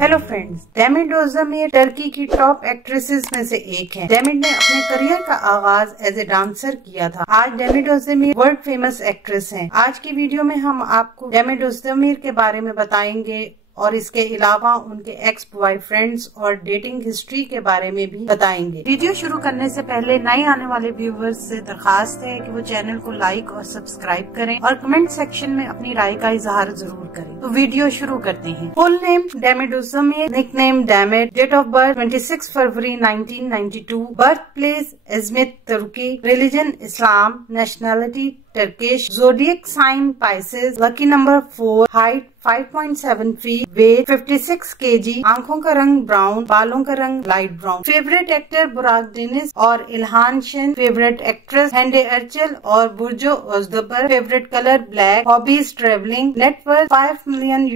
Hello friends, डेमिड ओज़दमिर Turkey की top actresses में से एक हैं। डेमिड ने अपने करियर का आगाज एज ए डांसर किया था। आज डेमिड ओज़दमिर वर्ल्ड फेमस एक्ट्रेस हैं। आज की वीडियो में हम आपको डेमिड ओज़दमिर के बारे में बताएंगे और इसके अलावा उनके एक्स बॉयफ्रेंड्स और डेटिंग हिस्ट्री के बारे में भी बताएंगे। वीडियो शुरू करने से पहले नए आने वाले व्यूवर्स से दरखास्त है कि वो चैनल को लाइक और सब्सक्राइब करें और कमेंट सेक्शन में अपनी राय का इजहार जरूर करें। तो वीडियो शुरू करते हैं। Full name Demet Ozdemir, nickname Demet, date of birth 26 फरवरी 1992, बर्थ प्लेस इजमित तुर्की, रिलीजन इस्लाम, nationality Turkish, zodiac sign Pisces, lucky number 4, height 5.7 feet, weight 56 kg, आंखों का रंग ब्राउन, बालों का रंग light brown. Favourite actor Burak Deniz और Ilhan Sen, favourite actress Hande Ercel और Burcu Ozberk, favourite colour black, hobbies travelling, net worth $5 million.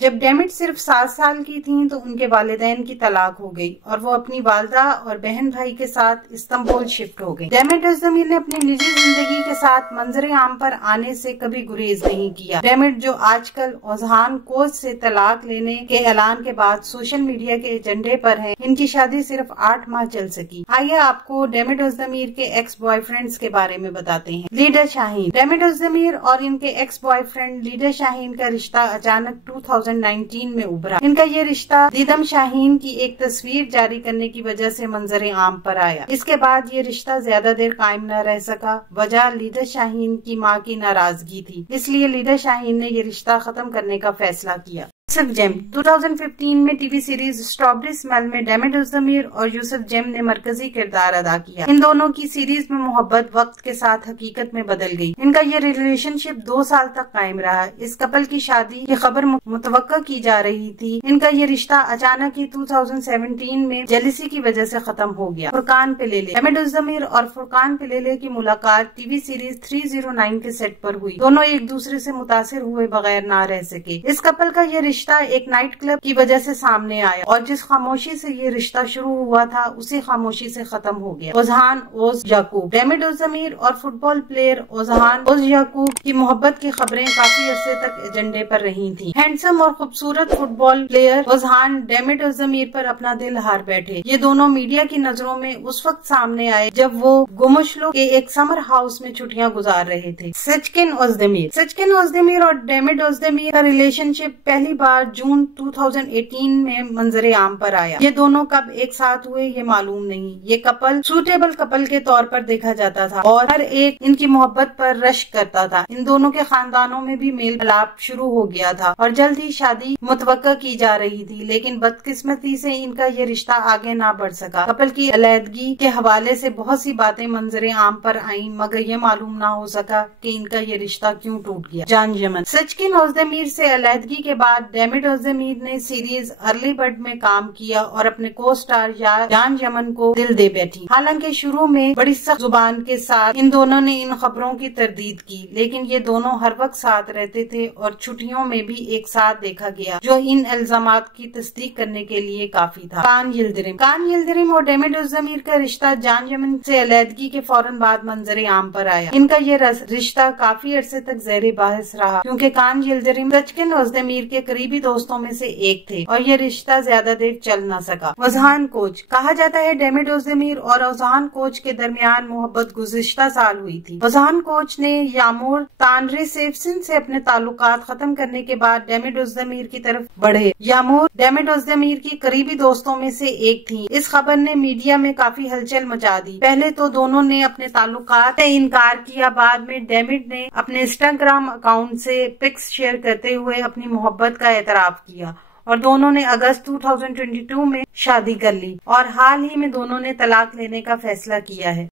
जब Demet सिर्फ 7 साल की थीं तो उनके वालिदैन की तलाक हो गई और वो अपनी वालदा और बहन भाई के साथ इस्तांबुल शिफ्ट हो गई। डेमिड ओज़दमिर ने अपनी निजी जिंदगी के साथ मंजरे आम पर आने से कभी गुरेज नहीं किया। डेमिड जो आजकल ओज़हान कोच से तलाक लेने के ऐलान के बाद सोशल मीडिया के एजेंडे पर हैं, इनकी शादी सिर्फ 8 माह चल सकी। आइए आपको डेमिड ओज़दमिर के एक्स बॉयफ्रेंड्स के बारे में बताते हैं। लीडर शाहीन। डेमिड ओज़दमिर और इनके एक्स बॉयफ्रेंड लीडर शाहीन का रिश्ता अचानक 2019 में उभरा। इनका ये रिश्ता दीदम शाहीन की एक तस्वीर जारी करने की वजह से मंजरे आम पर आया। इसके बाद ये रिश्ता ज्यादा देर कायम न रह सका। वजह लीडर शाहीन की मां की नाराजगी थी, इसलिए लीडर शाहीन ने ये रिश्ता खत्म करने का फैसला किया। यूसुफ जेम। 2015 में टीवी सीरीज स्ट्रॉबेरी स्मेल में डेमिड ओज़दमिर और यूसुफ जेम ने मरकजी किरदार अदा किया। इन दोनों की सीरीज में मोहब्बत वक्त के साथ हकीकत में बदल गई। इनका ये रिलेशनशिप 2 साल तक कायम रहा। इस कपल की शादी की खबर मुतवक्का की जा रही थी। इनका ये रिश्ता अचानक ही 2017 में जेलिसी की वजह से खत्म हो गया। फुरकान पेलेले। डेमिड ओज़दमिर और फुरकान पेलेले की मुलाकात टीवी सीरीज 309 के सेट पर हुई। दोनों एक दूसरे से मुतासिर हुए बगैर ना रह सके। इस कपल का ये रिश्ता एक नाइट क्लब की वजह से सामने आया और जिस खामोशी से ये रिश्ता शुरू हुआ था उसी खामोशी से खत्म हो गया। ओज़हान ओज़ याकूब। डेमिड ओज़दमिर और फुटबॉल प्लेयर ओज़हान ओज़ याकूब की मोहब्बत की खबरें काफी अरसे तक एजेंडे पर रही थी। हैंडसम और खूबसूरत फुटबॉल प्लेयर ओज़हान डेमिड ओज़दमिर पर अपना दिल हार बैठे। ये दोनों मीडिया की नजरों में उस वक्त सामने आए जब वो गुमुशलो के एक समर हाउस में छुट्टियां गुजार रहे थे। सचकिन ओज़दमिर। सचकिन ओज़दमिर और डेमिड ओज़दमिर का रिलेशनशिप पहली बार जून 2018 में मंजरे आम पर आया। ये दोनों कब एक साथ हुए ये मालूम नहीं। ये कपल सूटेबल कपल के तौर पर देखा जाता था और हर एक इनकी मोहब्बत पर रश्क करता था। इन दोनों के खानदानों में भी मेल मिलाप शुरू हो गया था और जल्द ही शादी मुतवक्का की जा रही थी, लेकिन बदकिस्मती से इनका ये रिश्ता आगे ना बढ़ सका। कपल की अलैदगी के हवाले से बहुत सी बातें मंजरे आम पर आईं, मगर ये मालूम ना हो सका कि इनका ये रिश्ता क्यों टूट गया। जान यमन। सचकिन ओज़दमिर से अलैदगी के बाद डेमिड ओज़दमिर ने सीरीज अर्ली बर्ड में काम किया और अपने को स्टार जान यमन को दिल दे बैठी। हालांकि शुरू में बड़ी सख्त जुबान के साथ इन दोनों ने इन खबरों की तरदीद की, लेकिन ये दोनों हर वक्त साथ रहते थे और छुट्टियों में भी एक साथ देखा गया, जो इन इल्जामात की तस्दीक करने के लिए काफी था। कान यिल्दिरिम। कान यिल्दिरिम और डेमिड ओज़दमिर का रिश्ता जान यमन से अलैदगी के फौरन बाद मंजरे आम पर आया। इनका ये रिश्ता काफी अरसे तक ज़ेरे बहस रहा, क्योंकि कान यिल्दिरिम सचकिन ओज़दमिर के करीबी दोस्तों में से एक थे और ये रिश्ता ज्यादा देर चल न सका। ओज़हान कोच। कहा जाता है डेमिड ओज़दमिर और ओज़हान कोच के दरमियान मोहब्बत गुज़िश्ता साल हुई थी। ओज़हान कोच ने यामूर तानरीसेवसिन से अपने ताल्लुकात खत्म करने के बाद डेमिड ओज़दमिर की तरफ बढ़े। यामूर डेमिड ओज़दमिर की करीबी दोस्तों में से एक थी। इस खबर ने मीडिया में काफी हलचल मचा दी। पहले तो दोनों ने अपने ताल्लुकात से इनकार किया, बाद में डेमिड ने अपने इंस्टाग्राम अकाउंट से पिक्स शेयर करते हुए अपनी मोहब्बत का एतराफ किया और दोनों ने अगस्त 2022 में शादी कर ली और हाल ही में दोनों ने तलाक लेने का फैसला किया है।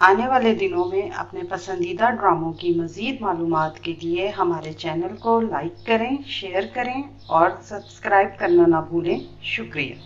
आने वाले दिनों में अपने पसंदीदा ड्रामों की मजीद मालूमात के लिए हमारे चैनल को लाइक करें, शेयर करें और सब्सक्राइब करना ना भूलें। शुक्रिया।